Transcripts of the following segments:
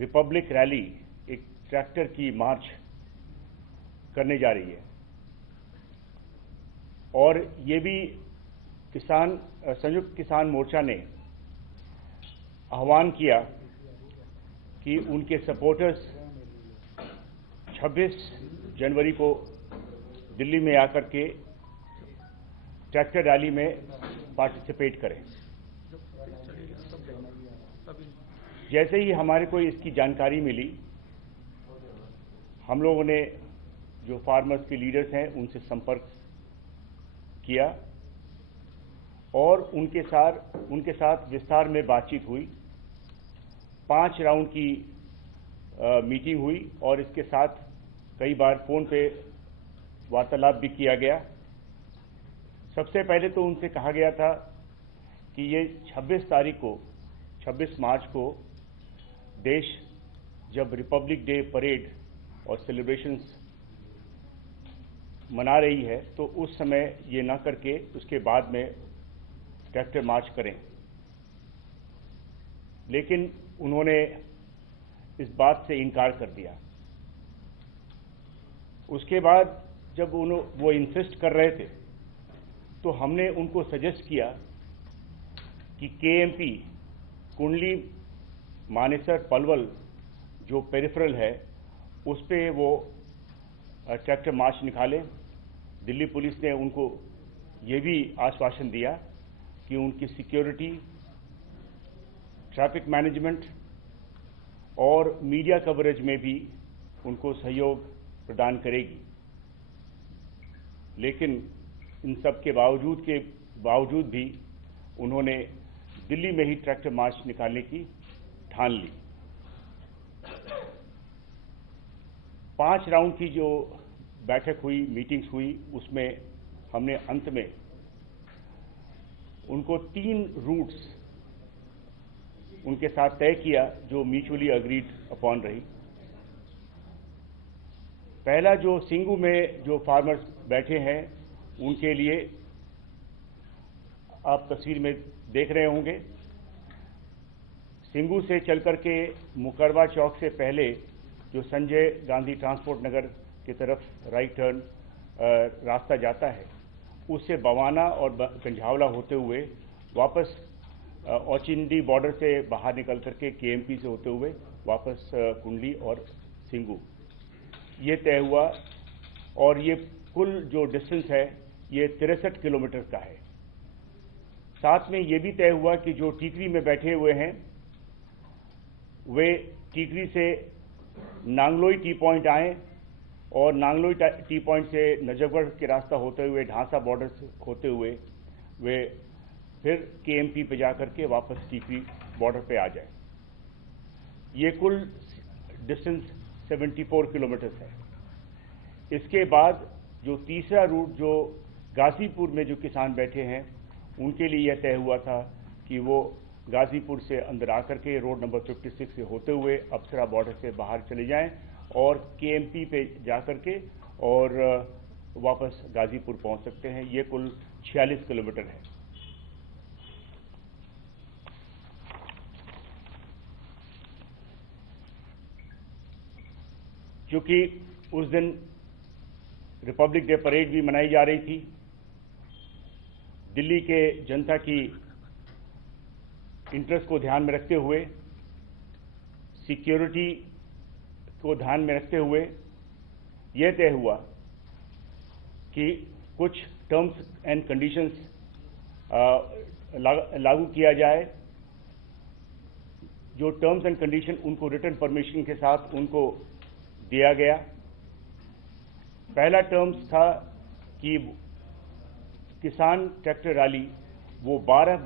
Republic rally, एक tractor की मार्च करने जा रही है और ये भी संयुक्त किसान मोर्चा ने आह्वान किया कि उनके सपोर्टर्स 26 जनवरी को दिल्ली में आकर के ट्रैक्टर रैली में पार्टिसिपेट करें। जैसे ही हमारे को इसकी जानकारी मिली, हम लोगों ने जो फार्मर्स के लीडर्स हैं उनसे संपर्क किया और उनके साथ विस्तार में बातचीत हुई। 5 राउंड की मीटिंग हुई और इसके साथ कई बार फोन पे वार्तालाप भी किया गया। सबसे पहले तो उनसे कहा गया था कि ये 26 मार्च को देश जब रिपब्लिक डे परेड और सेलिब्रेशंस मना रही है तो उस समय ये ना करके उसके बाद में ट्रैक्टर मार्च करें। लेकिन उन्होंने इस बात से इनकार कर दिया। उसके बाद जब वो इंसिस्ट कर रहे थे तो हमने उनको सजेस्ट किया कि केएमपी कुंडली मानेसर पलवल जो पेरिफेरल है उस पे वो ट्रैक्टर मार्च निकालें। दिल्ली पुलिस ने उनको ये भी आश्वासन दिया कि उनकी सिक्योरिटी, ट्रैफिक मैनेजमेंट और मीडिया कवरेज में भी उनको सहयोग प्रदान करेगी। लेकिन इन सब के बावजूद भी उन्होंने दिल्ली में ही ट्रैक्टर मार्च निकालने की ठान ली। 5 राउंड की जो बैठक हुई, मीटिंग्स हुई, उसमें हमने अंत में उनको 3 रूट्स उनके साथ तय किया जो म्यूचुअली अग्रीड अपॉन रही। पहला, जो सिंगू में जो फार्मर्स बैठे हैं उनके लिए आप तस्वीर में देख रहे होंगे, सिंगू से चलकर के मुकरबा चौक से पहले जो संजय गांधी ट्रांसपोर्ट नगर की तरफ राइट टर्न रास्ता जाता है, उससे बवाना और कंझावला होते हुए वापस औचिंडी बॉर्डर से बाहर निकल करके केएमपी से होते हुए वापस कुंडली और सिंगू ये तय हुआ। और ये कुल जो डिस्टेंस है ये 63 किलोमीटर का है। साथ में ये भी तय हुआ कि जो टीकरी में बैठे हुए हैं वे टीकरी से नांगलोई टी पॉइंट आएँ और नांगलोई टी पॉइंट से नजफगढ़ के रास्ता होते हुए ढांसा बॉर्डर से होते हुए वे फिर केएमपी पे जाकर के वापस टीकरी बॉर्डर पे आ जाए। ये कुल डिस्टेंस 74 किलोमीटर है। इसके बाद जो तीसरा रूट जो गाजीपुर में जो किसान बैठे हैं उनके लिए यह तय हुआ था कि वो गाजीपुर से अंदर आकर के रोड नंबर 56 से होते हुए अप्सरा बॉर्डर से बाहर चले जाएं और केएमपी पे जाकर के और वापस गाजीपुर पहुंच सकते हैं। ये कुल 46 किलोमीटर है। क्योंकि उस दिन रिपब्लिक डे परेड भी मनाई जा रही थी, दिल्ली के जनता की इंटरेस्ट को ध्यान में रखते हुए, सिक्योरिटी को ध्यान में रखते हुए यह तय हुआ कि कुछ टर्म्स एंड कंडीशंस लागू किया जाए। जो टर्म्स एंड कंडीशन उनको रिटर्न परमिशन के साथ उनको दिया गया। पहला टर्म्स था कि किसान ट्रैक्टर रैली वो 12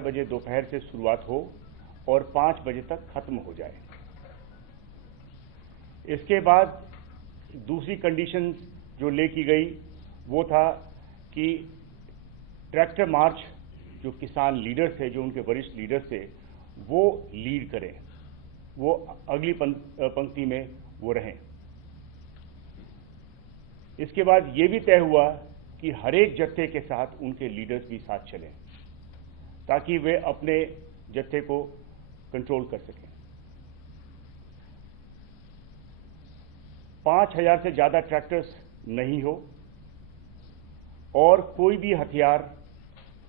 बजे दोपहर से शुरुआत हो और 5 बजे तक खत्म हो जाए। इसके बाद दूसरी कंडीशन जो ले की गई वो था कि ट्रैक्टर मार्च जो किसान लीडर्स थे, जो उनके वरिष्ठ लीडर्स थे, वो लीड करें, वो अगली पंक्ति में वो रहें। इसके बाद ये भी तय हुआ कि हर एक जत्थे के साथ उनके लीडर्स भी साथ चलें ताकि वे अपने जत्थे को कंट्रोल कर सकें। 5,000 से ज़्यादा ट्रैक्टर्स नहीं हो और कोई भी हथियार,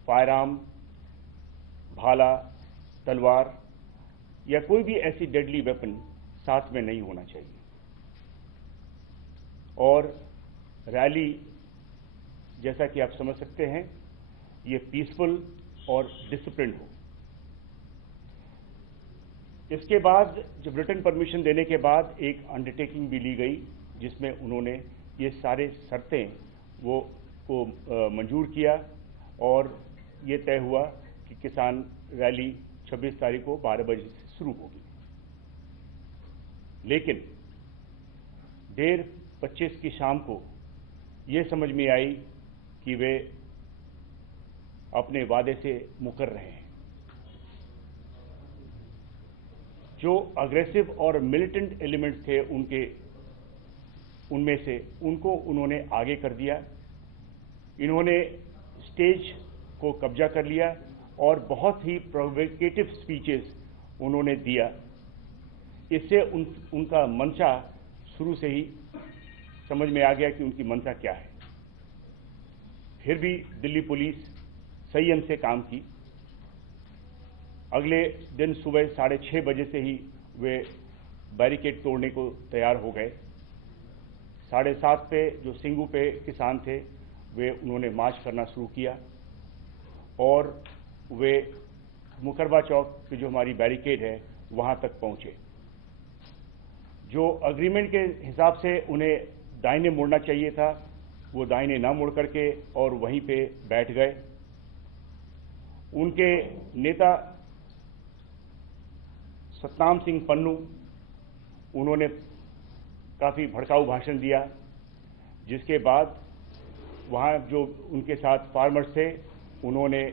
फायरआर्म, भाला, तलवार या कोई भी ऐसी डेडली वेपन साथ में नहीं होना चाहिए और रैली, जैसा कि आप समझ सकते हैं, ये पीसफुल और डिसिप्लिन्ड हो। इसके बाद जब रिटन परमिशन देने के बाद एक अंडरटेकिंग भी ली गई जिसमें उन्होंने ये सारे शर्तें को मंजूर किया और ये तय हुआ कि किसान रैली 26 तारीख को 12 बजे से शुरू होगी। लेकिन 1:25 की शाम को ये समझ में आई कि वे अपने वादे से मुकर रहे हैं। जो अग्रेसिव और मिलिटेंट एलिमेंट्स थे उनमें से उनको उन्होंने आगे कर दिया। इन्होंने स्टेज को कब्जा कर लिया और बहुत ही प्रोवोकेटिव स्पीचेस उन्होंने दिया। इससे उनका मंशा शुरू से ही समझ में आ गया कि उनकी मंशा क्या है। फिर भी दिल्ली पुलिस संयम से काम की। अगले दिन सुबह 6:30 बजे से ही वे बैरिकेड तोड़ने को तैयार हो गए। 7:30 पे जो सिंगू पे किसान थे वे उन्होंने मार्च करना शुरू किया और वे मुकरबा चौक पे जो हमारी बैरिकेड है वहां तक पहुंचे। जो अग्रीमेंट के हिसाब से उन्हें दाहिने मुड़ना चाहिए था वो दाहिने ना मुड़ करके और वहीं पे बैठ गए। उनके नेता सतनाम सिंह पन्नू, उन्होंने काफ़ी भड़काऊ भाषण दिया, जिसके बाद वहाँ जो उनके साथ फार्मर्स थे उन्होंने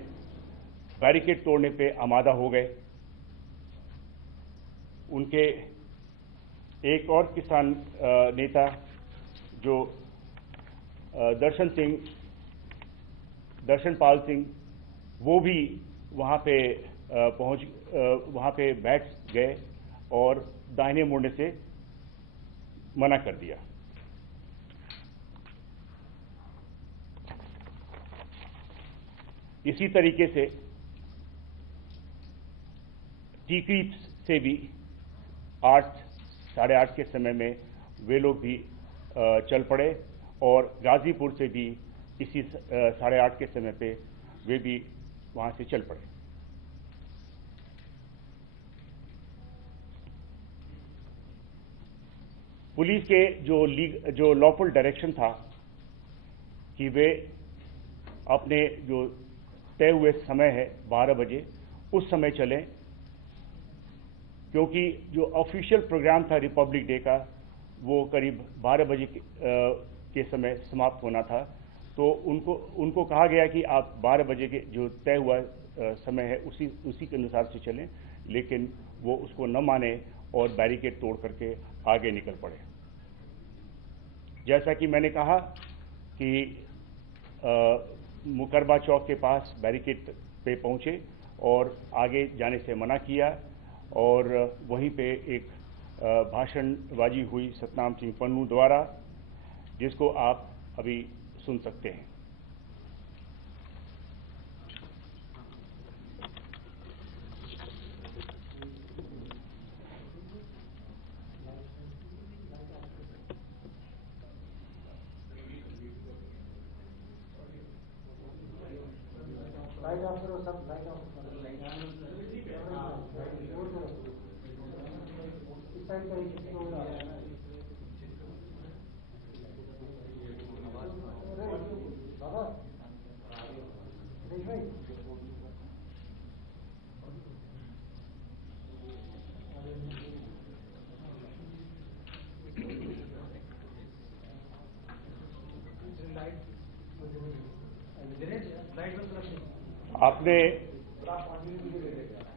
बैरिकेड तोड़ने पे आमादा हो गए। उनके एक और किसान नेता जो दर्शनपाल सिंह, वो भी वहाँ पे बैठ गए और दाहिने मुड़ने से मना कर दिया। इसी तरीके से टीकरी से भी 8, साढ़े 8 के समय में वे लोग भी चल पड़े और गाजीपुर से भी इसी 8:30 के समय पे वे भी वहां से चल पड़े। पुलिस के जो लॉफुल डायरेक्शन था कि वे अपने जो तय हुए समय है 12 बजे उस समय चलें, क्योंकि जो ऑफिशियल प्रोग्राम था रिपब्लिक डे का वो करीब 12 बजे के समय समाप्त होना था। तो उनको कहा गया कि आप 12 बजे के जो तय हुआ समय है उसी के अनुसार से चलें, लेकिन वो उसको न माने और बैरिकेड तोड़ करके आगे निकल पड़े। जैसा कि मैंने कहा कि मुकरबा चौक के पास बैरिकेड पे पहुंचे और आगे जाने से मना किया और वहीं पे एक भाषणबाजी हुई सतनाम सिंह पन्नू द्वारा, जिसको आप अभी सुन सकते हैं। लाइट ऑफ करो सब, लाइट ऑफ करो। इस साइड का ही हो रहा है। बाबा देख भाई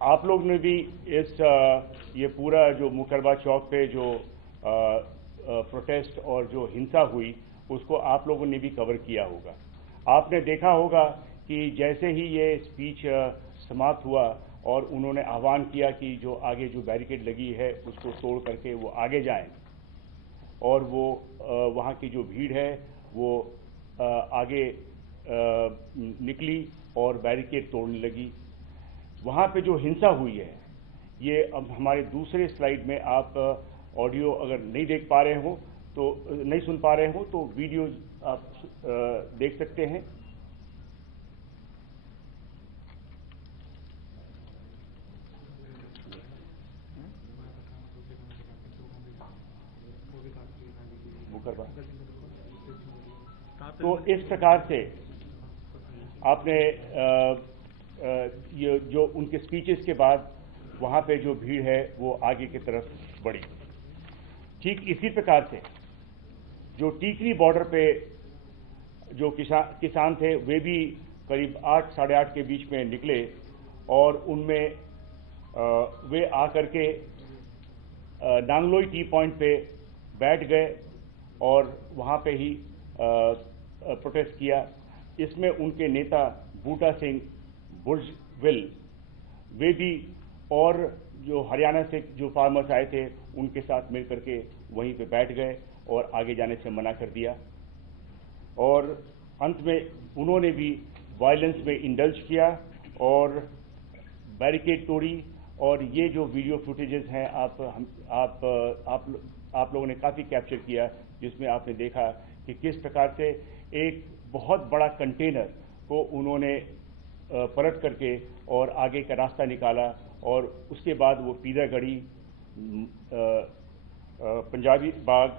आप लोग ने भी ये पूरा जो मुकरबा चौक पे जो प्रोटेस्ट और जो हिंसा हुई उसको आप लोगों ने भी कवर किया होगा। आपने देखा होगा कि जैसे ही ये स्पीच समाप्त हुआ और उन्होंने आह्वान किया कि जो आगे जो बैरिकेड लगी है उसको तोड़ करके वो आगे जाएं, और वो वहाँ की जो भीड़ है वो आगे निकली और बैरिकेड तोड़ने लगी। वहाँ पे जो हिंसा हुई है, ये अब हमारे दूसरे स्लाइड में आप ऑडियो अगर नहीं देख पा रहे हो तो नहीं सुन पा रहे हो तो वीडियो आप देख सकते हैं। तो इस प्रकार से आपने ये जो उनके स्पीचेस के बाद वहाँ पे जो भीड़ है वो आगे की तरफ बढ़ी। ठीक इसी प्रकार से जो टीकरी बॉर्डर पे जो किसान थे वे भी करीब 8 साढ़े 8 के बीच में निकले और उनमें वे आकर के नांगलोई टी पॉइंट पे बैठ गए और वहाँ पे ही प्रोटेस्ट किया। इसमें उनके नेता बूटा सिंह बुर्जविल वे भी और जो हरियाणा से जो फार्मर्स आए थे उनके साथ मिलकर के वहीं पे बैठ गए और आगे जाने से मना कर दिया। और अंत में उन्होंने भी वायलेंस में इंडल्ज किया और बैरिकेड तोड़ी। और ये जो वीडियो फुटेजेस हैं आप लोगों ने काफ़ी कैप्चर किया, जिसमें आपने देखा कि किस प्रकार से एक बहुत बड़ा कंटेनर को उन्होंने पलट करके और आगे का रास्ता निकाला और उसके बाद वो पीरागढ़ी, पंजाबी बाग,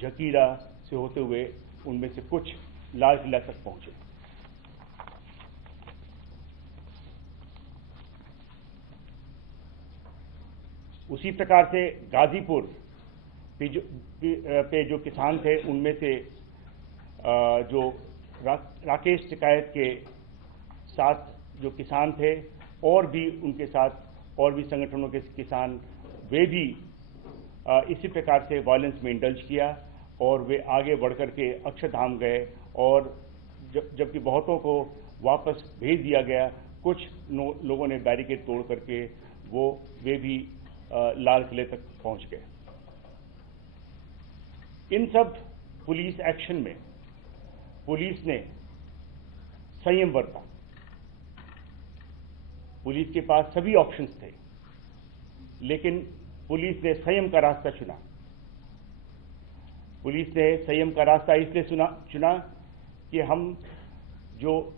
झकीरा से होते हुए उनमें से कुछ लाल किला तक पहुंचे। उसी प्रकार से गाजीपुर पे जो किसान थे उनमें से जो राकेश टिकायत के साथ जो किसान थे और भी उनके साथ और भी संगठनों के किसान वे भी इसी प्रकार से वायलेंस में इंडल्ज किया और वे आगे बढ़ कर के अक्षरधाम गए। और जबकि बहुतों को वापस भेज दिया गया, कुछ लोगों ने बैरिकेड तोड़ करके वे भी लाल किले तक पहुंच गए। इन सब पुलिस एक्शन में पुलिस ने संयम बरता। पुलिस के पास सभी ऑप्शंस थे, लेकिन पुलिस ने संयम का रास्ता चुना। पुलिस ने संयम का रास्ता इसलिए चुना कि हम जो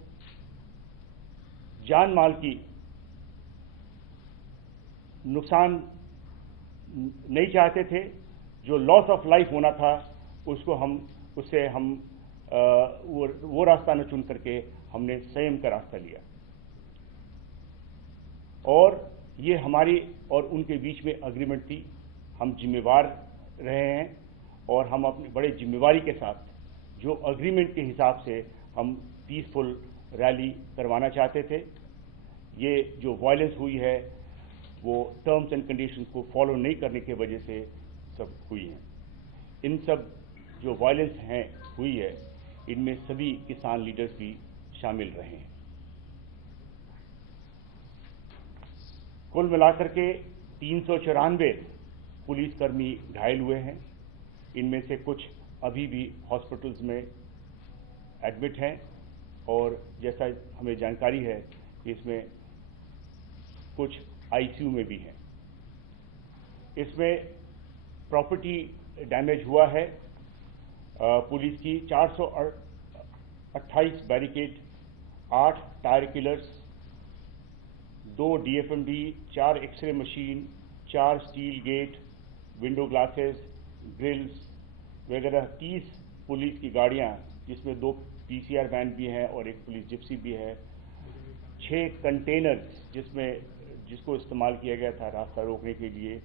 जान माल की नुकसान नहीं चाहते थे, जो लॉस ऑफ लाइफ होना था उससे हम वो रास्ता न चुन करके हमने संयम का रास्ता लिया। और ये हमारी और उनके बीच में अग्रीमेंट थी। हम जिम्मेवार रहे हैं और हम अपनी बड़े जिम्मेवारी के साथ जो अग्रीमेंट के हिसाब से हम पीसफुल रैली करवाना चाहते थे। ये जो वायलेंस हुई है वो टर्म्स एंड कंडीशंस को फॉलो नहीं करने की वजह से सब हुई है। इन सब जो वायलेंस हुई है इनमें सभी किसान लीडर्स भी शामिल रहे हैं। कुल मिलाकर के 394 पुलिसकर्मी घायल हुए हैं। इनमें से कुछ अभी भी हॉस्पिटल्स में एडमिट हैं और जैसा हमें जानकारी है कि इसमें कुछ आईसीयू में भी हैं। इसमें प्रॉपर्टी डैमेज हुआ है पुलिस की 428 barricade, 8 tyre killers, 2 DFMD, 4 x-ray machine, 4 steel gate, window glasses, grills वगैरह, 30 पुलिस की गाड़ियां जिसमें 2 PCR वैन भी हैं और एक पुलिस जिप्सी भी है, 6 कंटेनर्स जिसको इस्तेमाल किया गया था रास्ता रोकने के लिए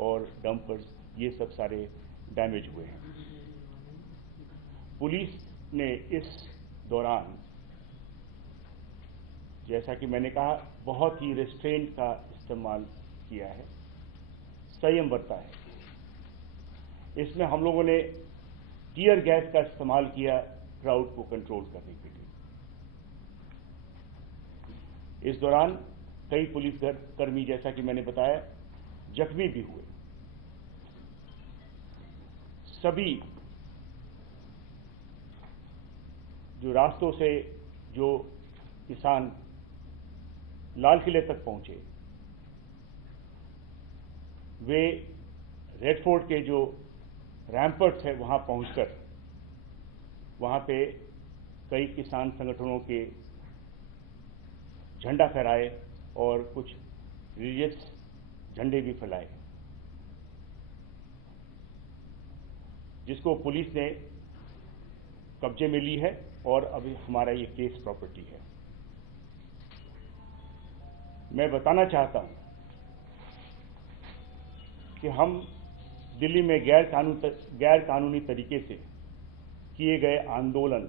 और डंपर्स, ये सब सारे डैमेज हुए हैं। पुलिस ने इस दौरान, जैसा कि मैंने कहा, बहुत ही रेस्ट्रेंट का इस्तेमाल किया है, संयम बरता है। इसमें हम लोगों ने टीयर गैस का इस्तेमाल किया क्राउड को कंट्रोल करने के लिए। इस दौरान कई पुलिसकर्मी, जैसा कि मैंने बताया, जख्मी भी हुए। सभी जो रास्तों से जो किसान लाल किले तक पहुंचे, वे रेड फोर्ट के जो रैम्पर्ट्स है वहां पहुंचकर वहां पे कई किसान संगठनों के झंडा फहराए और कुछ रिलीजियस झंडे भी फैलाए, जिसको पुलिस ने कब्जे में ली है और अभी हमारा ये केस प्रॉपर्टी है। मैं बताना चाहता हूं कि हम दिल्ली में गैर कानूनी तरीके से किए गए आंदोलन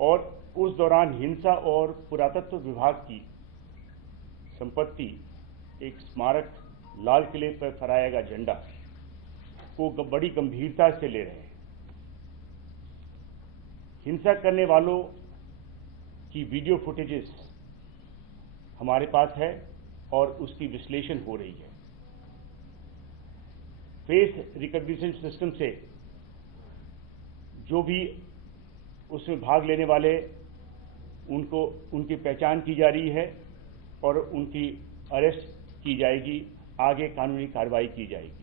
और उस दौरान हिंसा और पुरातत्व विभाग की संपत्ति, एक स्मारक लाल किले पर फहराया गया झंडा को बड़ी गंभीरता से ले रहे हैं। हिंसा करने वालों की वीडियो फुटेजेस हमारे पास है और उसकी विश्लेषण हो रही है। फेस रिकॉग्निशन सिस्टम से जो भी उसमें भाग लेने वाले उनकी पहचान की जा रही है और उनकी अरेस्ट की जाएगी, आगे कानूनी कार्रवाई की जाएगी।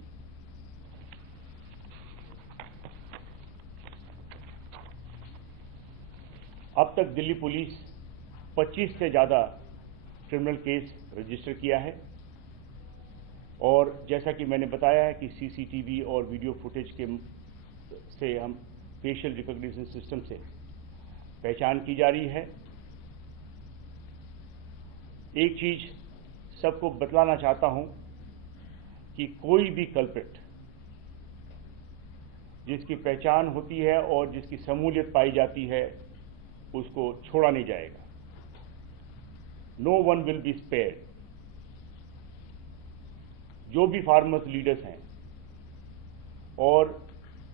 अब तक दिल्ली पुलिस 25 से ज़्यादा क्रिमिनल केस रजिस्टर किया है और जैसा कि मैंने बताया है कि सीसीटीवी और वीडियो फुटेज से हम फेशियल रिकॉग्निशन सिस्टम से पहचान की जा रही है। एक चीज सबको बतलाना चाहता हूं कि कोई भी कल्प्रिट जिसकी पहचान होती है और जिसकी शमूलियत पाई जाती है उसको छोड़ा नहीं जाएगा। No one will be spared. जो भी फार्मर्स लीडर्स हैं और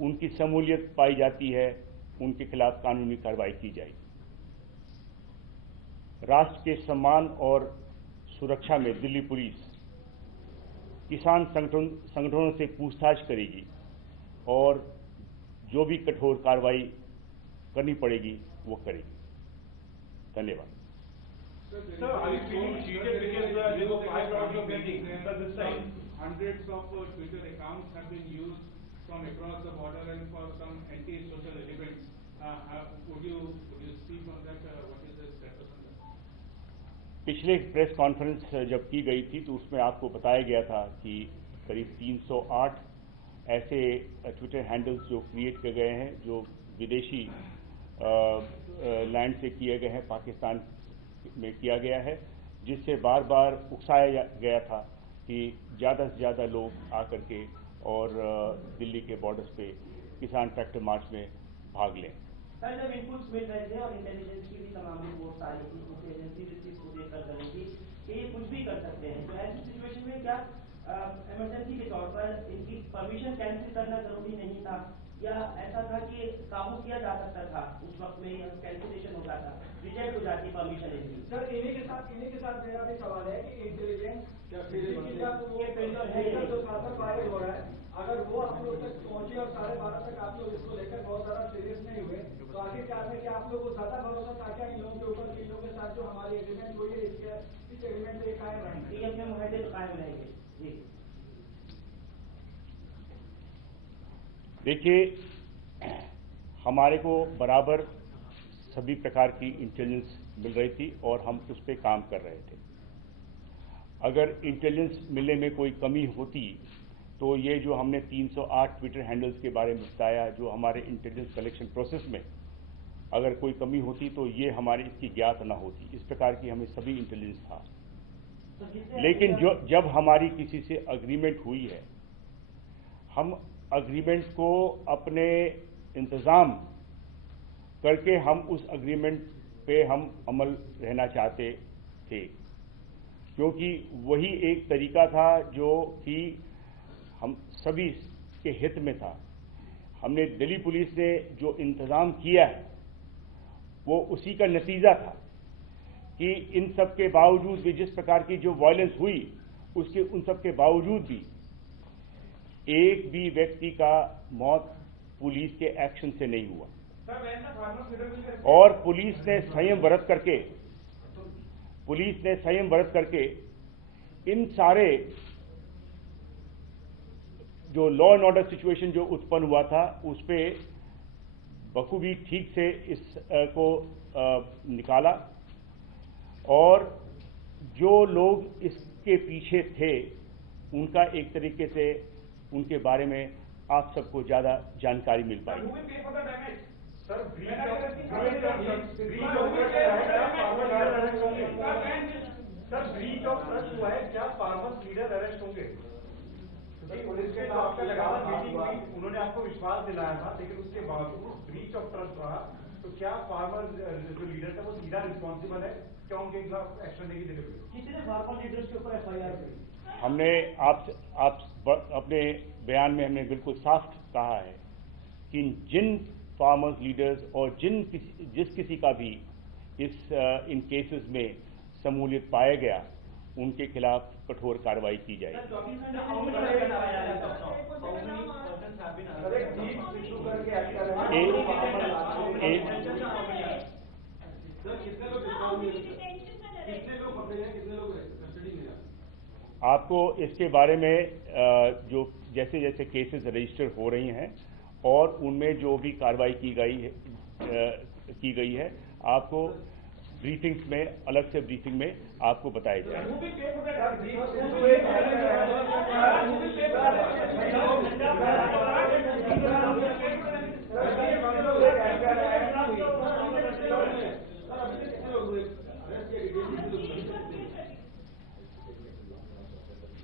उनकी शमूलियत पाई जाती है उनके खिलाफ कानूनी कार्रवाई की जाएगी। राष्ट्र के सम्मान और सुरक्षा में दिल्ली पुलिस किसान संगठनों से पूछताछ करेगी और जो भी कठोर कार्रवाई करनी पड़ेगी वो करेगी। धन्यवाद। Sir, are you feeling cheated because there were 5 crores of getting this time? Hundreds of Twitter accounts have been used from across the border and for some anti-social elements. Would you speak on that? What is the status on that? पिछले press conference जब की गई थी तो उसमें आपको बताया गया था कि करीब 308 ऐसे ट्विटर हैंडल्स जो क्रिएट किए गए हैं जो विदेशी लैंड से किए गए हैं, पाकिस्तान में किया गया है, जिससे बार बार उकसाया गया था कि ज़्यादा से ज़्यादा लोग आकर के और दिल्ली के बॉर्डर्स पे किसान ट्रैक्टर मार्च में भाग लें। सर, जब इनपुट्स मिल रहे थे और इंटेलिजेंस की भी तमाम रिपोर्ट्स आ रही थी, कुछ एजेंसी इस चीज को देखकर कर रही थी कि ये कुछ भी कर सकते हैं, तो ऐसी सिचुएशन में क्या इमरजेंसी के तौर पर इनकी परमिशन कैंसिल करना जरूरी नहीं था या ऐसा था कि काबू किया जा सकता था, उस वक्त में कैंसिलेशन होता था, रिजेक्ट हो जाती परमिशन इनकी? सर, इन्हीं के साथ मेरा भी सवाल है कि इंटेलिजेंस जो शासन फाइल हो रहा है, अगर वो आप लोग तक पहुंचे और 12:30 तक आप लोग इसको लेकर बहुत ज्यादा सीरियस नहीं हुए, तो आखिरकार में क्या आप लोग को ज्यादा भरोसा था क्या इन लोगों के ऊपर, इन लोगों के साथ जो हमारी एग्रीमेंट हुई है इस एग्रीमेंट पे कायम रहेंगे? ये अपने मुहैदे पे कायम रहेंगे। जी देखिए, हमारे को बराबर सभी प्रकार की इंटेलिजेंस मिल रही थी और हम उस पर काम कर रहे थे। अगर इंटेलिजेंस मिलने में कोई कमी होती तो ये जो हमने 308 ट्विटर हैंडल्स के बारे में बताया, जो हमारे इंटेलिजेंस कलेक्शन प्रोसेस में अगर कोई कमी होती तो ये हमारी इसकी ज्ञात ना होती। इस प्रकार की हमें सभी इंटेलिजेंस था। लेकिन जब हमारी किसी से अग्रीमेंट हुई है, हम अग्रीमेंट को अपने इंतजाम करके हम उस अग्रीमेंट पे हम अमल रहना चाहते थे, क्योंकि वही एक तरीका था जो कि हम सभी के हित में था। हमने दिल्ली पुलिस ने जो इंतजाम किया है वो उसी का नतीजा था कि इन सब के बावजूद भी, जिस प्रकार की जो वायलेंस हुई उन सब के बावजूद भी एक भी व्यक्ति का मौत पुलिस के एक्शन से नहीं हुआ और पुलिस ने संयम बरत करके इन सारे जो लॉ एंड ऑर्डर सिचुएशन जो उत्पन्न हुआ था उस पे बखूबी ठीक से इसको निकाला और जो लोग इसके पीछे थे उनका एक तरीके से उनके बारे में आप सबको ज्यादा जानकारी मिल पाई। ब्रीच ऑफ ट्रस्ट हुआ है, क्या फार्मर्स लीडर अरेस्ट होंगे? पुलिस के आपका लगातार मीटिंग हुई, उन्होंने आपको विश्वास दिलाया था, लेकिन उसके बावजूद ब्रीच ऑफ ट्रस्ट रहा, तो क्या फार्मर जो लीडर था वो सीधा रिस्पॉन्सिबल है? क्या उनके खिलाफ एक्शन लेगी जरूरी? कितने फार्मर लीडर्स के ऊपर FIR हुई? हमने आप अपने बयान में हमने बिल्कुल साफ कहा है कि जिन फार्मर्स लीडर्स और जिस किसी का भी इन केसेस में शमूलियत पाया गया उनके खिलाफ कठोर कार्रवाई की जाएगी। आपको इसके बारे में जो जैसे जैसे केसेस रजिस्टर हो रही हैं और उनमें जो भी कार्रवाई की गई है आपको ब्रीफिंग्स में अलग से ब्रीफिंग में आपको बताया जाएगा।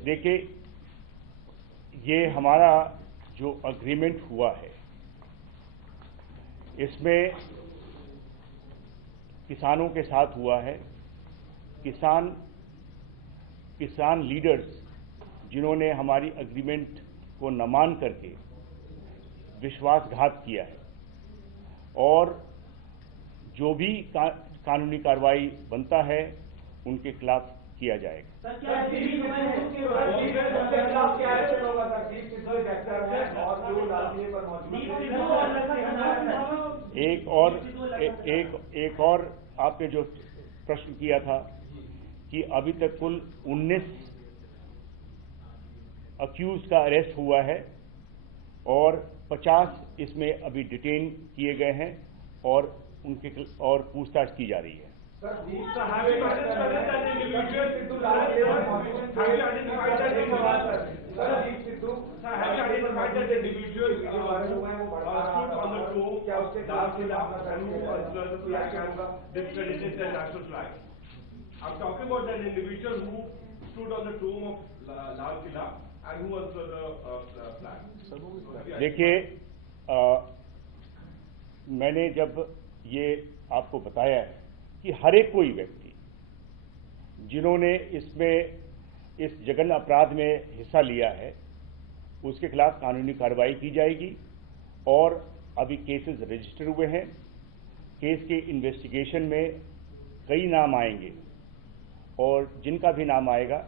देखिए, ये हमारा जो अग्रीमेंट हुआ है इसमें किसानों के साथ हुआ है। किसान लीडर्स जिन्होंने हमारी एग्रीमेंट को न मान करके विश्वासघात किया है और जो भी कानूनी कार्रवाई बनता है उनके खिलाफ किया जाएगा। एक और आपने जो प्रश्न किया था कि अभी तक कुल 19 अक्यूज का अरेस्ट हुआ है और 50 इसमें अभी डिटेन किए गए हैं और पूछताछ की जा रही है। I'm talking about that individual who stood on the tomb of Lal Killa and who was the flag. देखिए, मैंने जब ये आपको बताया है कि हर एक कोई व्यक्ति जिन्होंने इस जघन्य अपराध में हिस्सा लिया है उसके खिलाफ कानूनी कार्रवाई की जाएगी और अभी केसेस रजिस्टर हुए हैं। केस के इन्वेस्टिगेशन में कई नाम आएंगे और जिनका भी नाम आएगा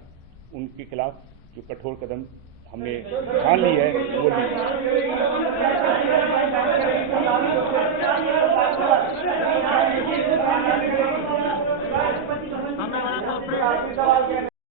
उनके खिलाफ जो कठोर कदम हमने ठान ली है वो ली।